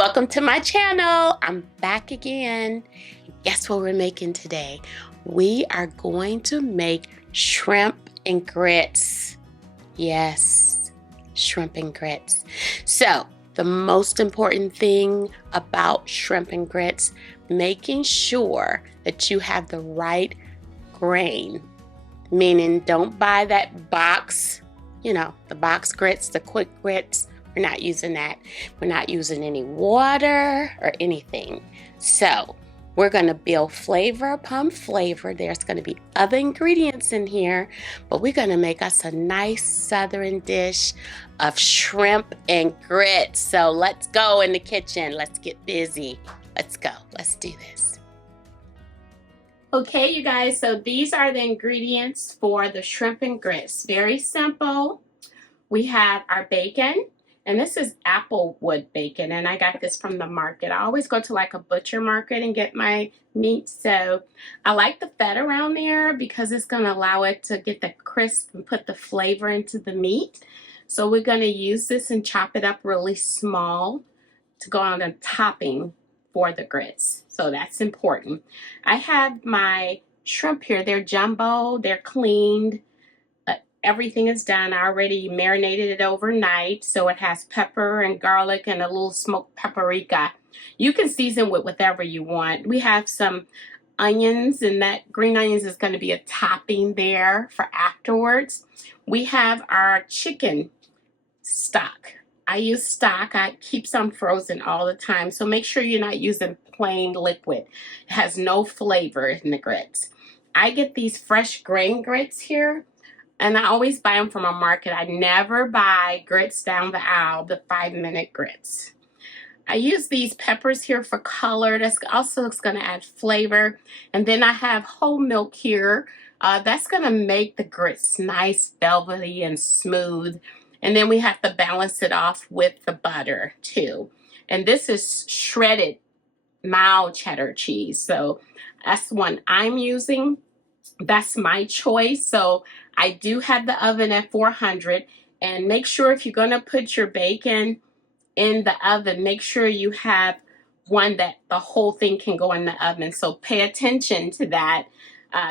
welcome to my channel. I'm back again. Guess what we're making today? We are going to make shrimp and grits. Yes, shrimp and grits. So the most important thing about shrimp and grits, making sure that you have the right grain, meaning don't buy that box, the box grits, the quick grits. We're not using that. We're not using any water or anything. So we're going to build flavor upon flavor. There's going to be other ingredients in here, but we're going to make us a nice southern dish of shrimp and grits. So let's go in the kitchen. Let's get busy. Let's go. Let's do this. Okay, you guys, so these are the ingredients for the shrimp and grits. Very simple. We have our bacon. And this is applewood bacon, and I got this from the market. I always go to like a butcher market and get my meat. So I like the fat around there because it's going to allow it to get the crisp and put the flavor into the meat. So we're going to use this and chop it up really small to go on the topping for the grits. So that's important. I have my shrimp here. They're jumbo. They're cleaned. Everything is done. I already marinated it overnight, so it has pepper and garlic and a little smoked paprika. You can season with whatever you want. We have some onions, and that green onions is going to be a topping there for afterwards. We have our chicken stock. I use stock. I keep some frozen all the time, so make sure you're not using plain liquid. It has no flavor in the grits. I get these fresh grain grits here. And I always buy them from a market. I never buy grits down the aisle, the 5-minute grits. I use these peppers here for color. That's also going to add flavor. And then I have whole milk here. That's going to make the grits nice, velvety, and smooth. And then we have to balance it off with the butter too. And this is shredded mild cheddar cheese. So that's the one I'm using. That's my choice. So I do have the oven at 400, and make sure if you're going to put your bacon in the oven, make sure you have one that the whole thing can go in the oven. So pay attention to that.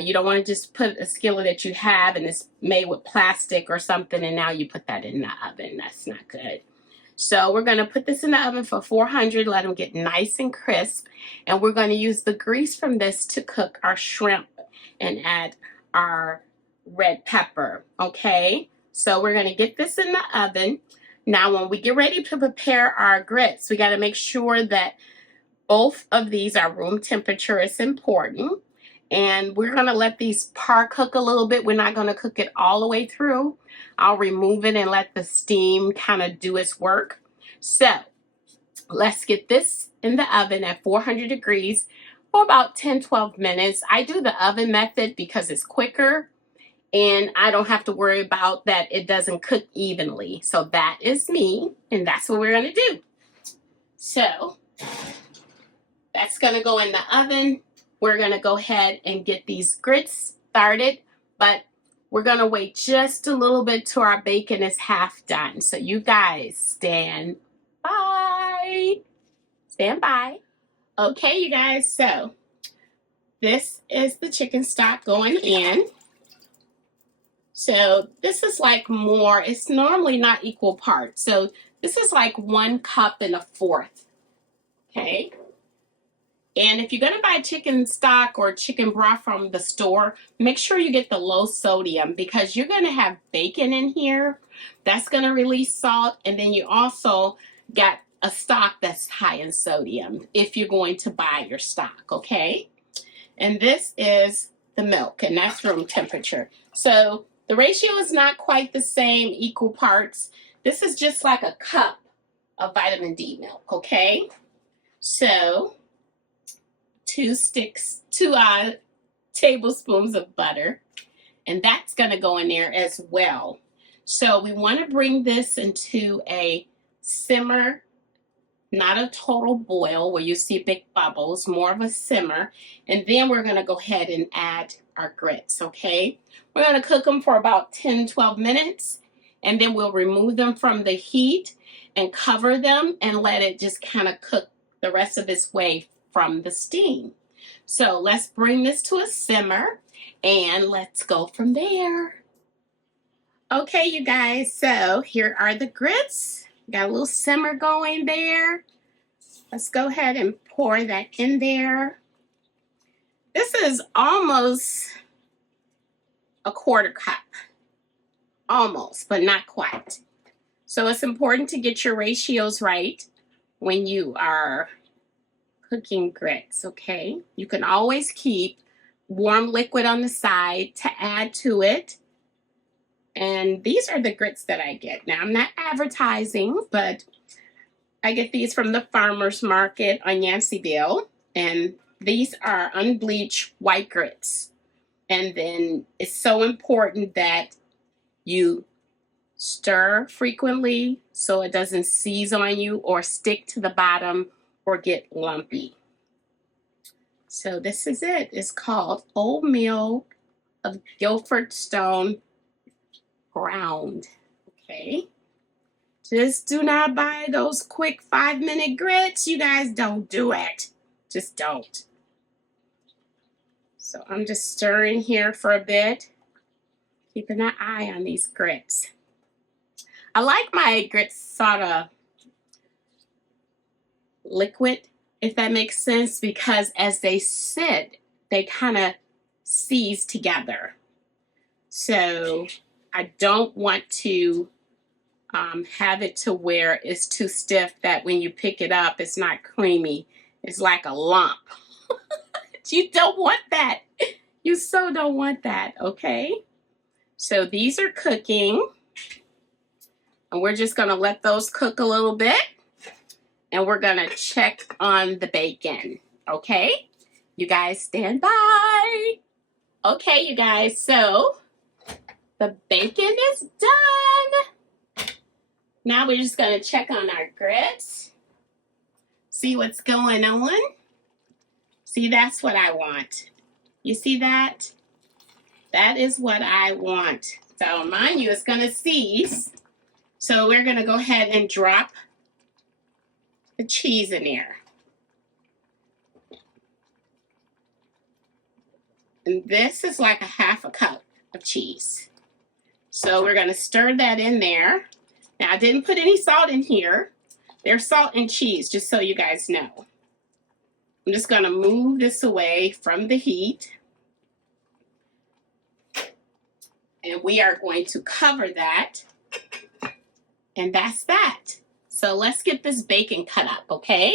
You don't want to just put a skillet that you have and it's made with plastic or something, and now you put that in the oven. That's not good. So we're going to put this in the oven for 400, let them get nice and crisp, and we're going to use the grease from this to cook our shrimp and add our red pepper. Okay, so we're going to get this in the oven. Now when we get ready to prepare our grits, we got to make sure that both of these are room temperature. It's important. And we're going to let these par cook a little bit. We're not going to cook it all the way through. I'll remove it and let the steam kind of do its work. So let's get this in the oven at 400 degrees for about 10-12 minutes. I do the oven method because it's quicker and I don't have to worry about that it doesn't cook evenly. So that is me, and that's what we're going to do. So that's going to go in the oven. We're going to go ahead and get these grits started, but we're going to wait just a little bit till our bacon is half done. So you guys stand by. Stand by. Okay, you guys, so this is the chicken stock going in. So this is like more, it's normally not equal parts. So this is like 1 cup and 1/4. Okay. And if you're going to buy chicken stock or chicken broth from the store, make sure you get the low sodium because you're going to have bacon in here. That's going to release salt. And then you also got a stock that's high in sodium if you're going to buy your stock. Okay. And this is the milk, and that's room temperature. So the ratio is not quite the same, equal parts. This is just like a cup of vitamin D milk, okay? So 2 tablespoons of butter, and that's going to go in there as well. So we want to bring this into a simmer, not a total boil where you see big bubbles, more of a simmer. And then we're going to go ahead and add our grits, okay? We're going to cook them for about 10-12 minutes, and then we'll remove them from the heat. and cover them and let it just kind of cook the rest of its way from the steam. So let's bring this to a simmer and let's go from there. Okay, you guys, so here are the grits. Got a little simmer going there. Let's go ahead and pour that in there. This is almost a quarter cup. Almost, but not quite. So it's important to get your ratios right when you are cooking grits, okay? You can always keep warm liquid on the side to add to it. And these are the grits that I get. Now, I'm not advertising, but I get these from the farmer's market on Yanceyville. And these are unbleached white grits. And then it's so important that you stir frequently so it doesn't seize on you or stick to the bottom or get lumpy. So this is it. It's called oatmeal of Guilford Stone ground. Okay. Just do not buy those quick 5-minute grits. You guys don't do it. Just don't. So I'm just stirring here for a bit, keeping an eye on these grits. I like my grits sort of liquid, if that makes sense, because as they sit, they kind of seize together. So I don't want to have it to where it's too stiff that when you pick it up, it's not creamy. It's like a lump. You don't want that. You so don't want that, okay? So these are cooking. And we're just going to let those cook a little bit. And we're going to check on the bacon, okay? You guys stand by. Okay, you guys, so the bacon is done. Now we're just going to check on our grits. See what's going on. See, that's what I want. You see that? That is what I want. So mind you, it's going to seize. So we're going to go ahead and drop the cheese in there. And this is like a half a cup of cheese. So we're going to stir that in there. Now, I didn't put any salt in here. There's salt in cheese, just so you guys know. I'm just going to move this away from the heat. And we are going to cover that. And that's that. So let's get this bacon cut up, okay?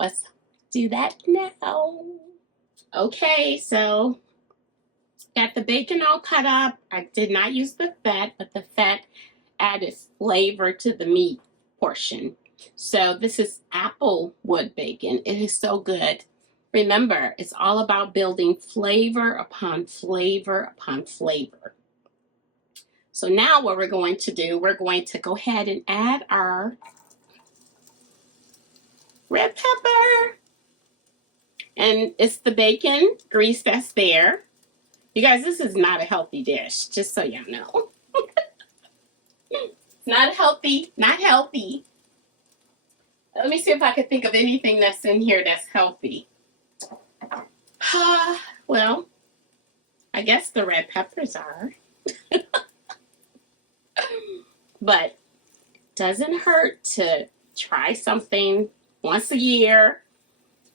Let's do that now. Okay, so got the bacon all cut up. I did not use the fat, but the fat added flavor to the meat portion. So this is applewood bacon. It is so good. Remember, it's all about building flavor upon flavor upon flavor. So now what we're going to do, we're going to go ahead and add our red pepper. And it's the bacon grease that's there. You guys, this is not a healthy dish, just so y'all know. It's not healthy, not healthy. Let me see if I can think of anything that's in here that's healthy. Well, I guess the red peppers are. But doesn't hurt to try something once a year,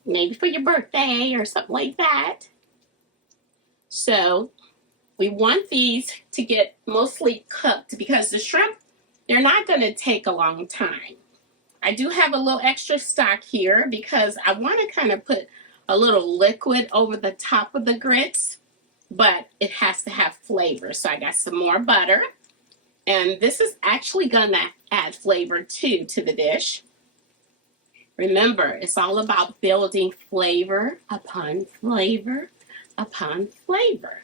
maybe for your birthday or something like that. So we want these to get mostly cooked because the shrimp, they're not going to take a long time. I do have a little extra stock here because I want to kind of put a little liquid over the top of the grits, but it has to have flavor. So I got some more butter. And this is actually going to add flavor too to the dish. Remember, it's all about building flavor upon flavor upon flavor.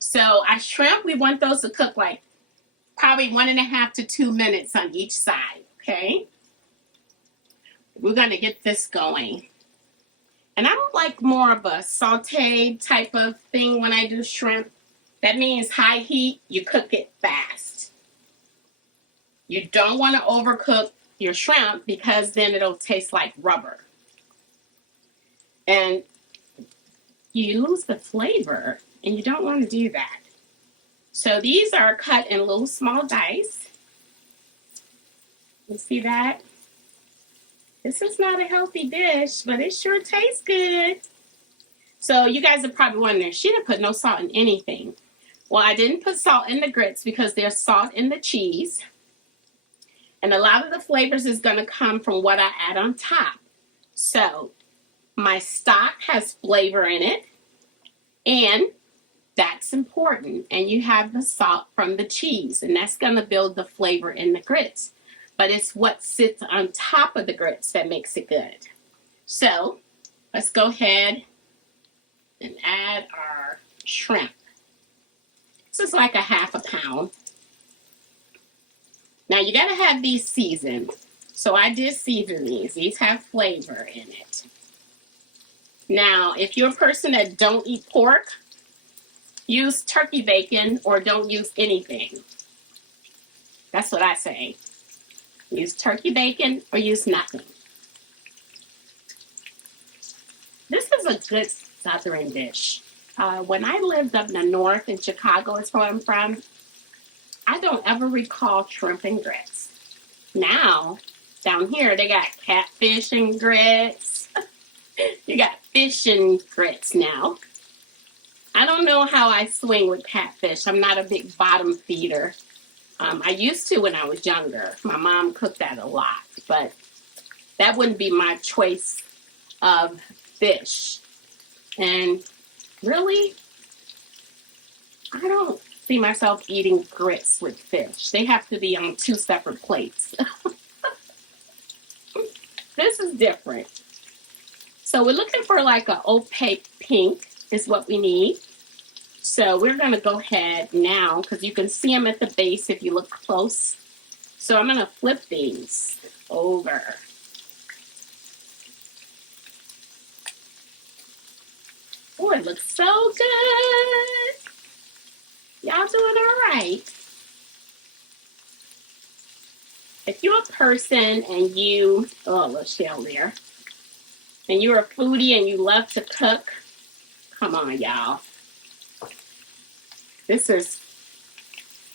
So our shrimp, we want those to cook like probably 1.5 to 2 minutes on each side, okay? We're going to get this going. And I'm like more of a sauté type of thing when I do shrimp. That means high heat, you cook it fast. You don't want to overcook your shrimp because then it'll taste like rubber. And you lose the flavor, and you don't want to do that. So these are cut in little small dice. You see that? This is not a healthy dish, but it sure tastes good. So you guys are probably wondering, she didn't put no salt in anything. Well, I didn't put salt in the grits because there's salt in the cheese. And a lot of the flavors is going to come from what I add on top. So my stock has flavor in it, and that's important. And you have the salt from the cheese, and that's going to build the flavor in the grits. But it's what sits on top of the grits that makes it good. So let's go ahead and add our shrimp. This is like a half a pound. Now you got to have these seasoned. So I did season these. These have flavor in it. Now, if you're a person that don't eat pork, use turkey bacon or don't use anything. That's what I say. Use turkey bacon or use nothing. This is a good Southern dish. When I lived up in the north in Chicago, is where I'm from, I don't ever recall shrimp and grits. Now, down here, they got catfish and grits. You got fish and grits now. I don't know how I swing with catfish. I'm not a big bottom feeder. I used to when I was younger. My mom cooked that a lot, but that wouldn't be my choice of fish. And really, I don't see myself eating grits with fish. They have to be on 2 separate plates. This is different. So we're looking for like an opaque pink is what we need. So we're going to go ahead now, because you can see them at the base if you look close. So I'm going to flip these over. Oh, it looks so good. Y'all doing all right. If you're a person and you, oh, a little shell there, and you're a foodie and you love to cook, come on, y'all. This is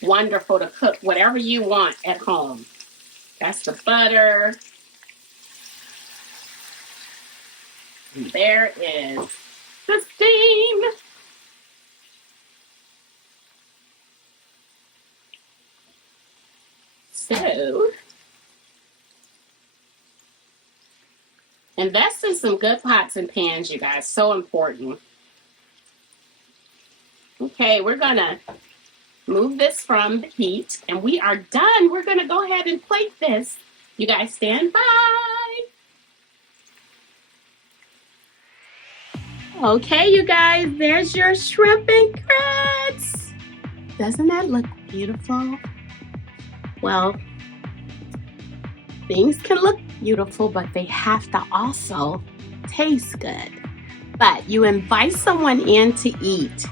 wonderful to cook whatever you want at home. That's the butter. And there is the steam. So, invest in some good pots and pans, you guys. So important. Okay, we're going to move this from the heat, and we are done. We're going to go ahead and plate this. You guys stand by. Okay, you guys, there's your shrimp and grits. Doesn't that look beautiful? Well, things can look beautiful, but they have to also taste good. But you invite someone in to eat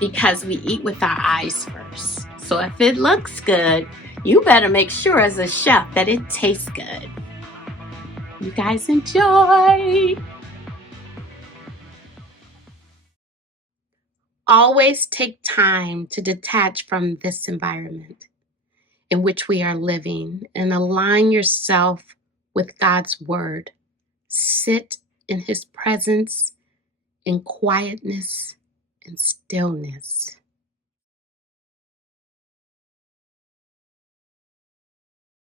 because we eat with our eyes first. So if it looks good, you better make sure as a chef that it tastes good. You guys enjoy. Always take time to detach from this environment in which we are living and align yourself with God's word. Sit in his presence in quietness and stillness.